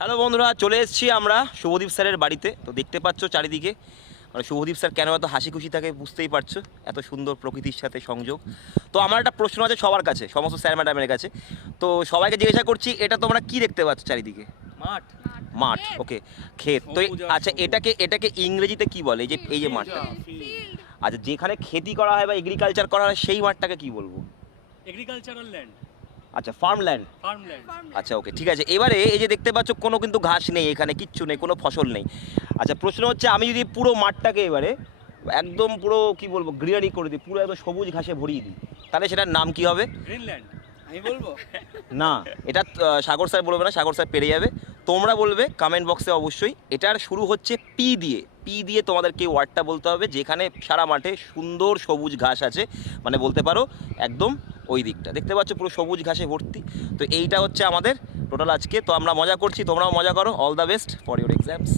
Hello বন্ধুরা, চলে এসেছি আমরা শুভদীপ স্যারের বাড়িতে। তো দেখতে পাচ্ছ চারিদিকে, মানে শুভদীপ স্যার কেন এত হাসি খুশি থাকে বুঝতেই পারছো, এত সুন্দর প্রকৃতির সাথে সংযোগ। তো আমার একটা প্রশ্ন আছে সবার কাছে, সমস্ত স্যার ম্যাডামের কাছে। তো সবাইকে জিজ্ঞাসা করছি, এটা তোমরা কি দেখতে পাচ্ছ চারিদিকে? মাঠ। মাঠ, ওকে, ক্ষেত। তো আচ্ছা, এটাকে ইংরেজিতে কি বলে? এই যে মাঠটা, আচ্ছা যেখানে খেতি করা হয় বা এগ্রিকালচার করা হয় সেই মাঠটাকে কি বলবো? এগ্রিকালচারাল ল্যান্ড, আচ্ছা, ফার্মল্যান্ড। ফার্মল্যান্ড। আচ্ছা, ওকে, ঠিক আছে। এবারে এই যে দেখতে পাচ্ছ কোনো কিন্তু ঘাস নেই এখানে, কিচ্ছু নেই, কোনো ফসল নেই। আচ্ছা, প্রশ্ন হচ্ছে, আমি যদি পুরো মাঠটাকে এবারে একদম পুরো কি বলবো গ্রিনারি করে দিই, পুরো একদম সবুজ ঘাসে ভরিয়ে দিই, তাহলে সেটার নাম কি হবে? গ্রিনল্যান্ড। আমি বলবো না, এটা সাগর স্যার বলবে না, সাগর স্যার পেরে যাবে। তোমরা বলবে কমেন্ট বক্সে অবশ্যই। এটার শুরু হচ্ছে পি দিয়ে। পি দিয়ে তোমাদেরকে ওয়ার্ডটা বলতে হবে যেখানে সারা মাঠে সুন্দর সবুজ ঘাস আছে, মানে বলতে পারো একদম ওই দিকটা দেখতে পাচ্ছ পুরো সবুজ ঘাসে ভর্তি। তো এইটা হচ্ছে আমাদের টোটাল আজকে। তো আমরা মজা করছি, তোমরাও মজা করো। All the best for your exams.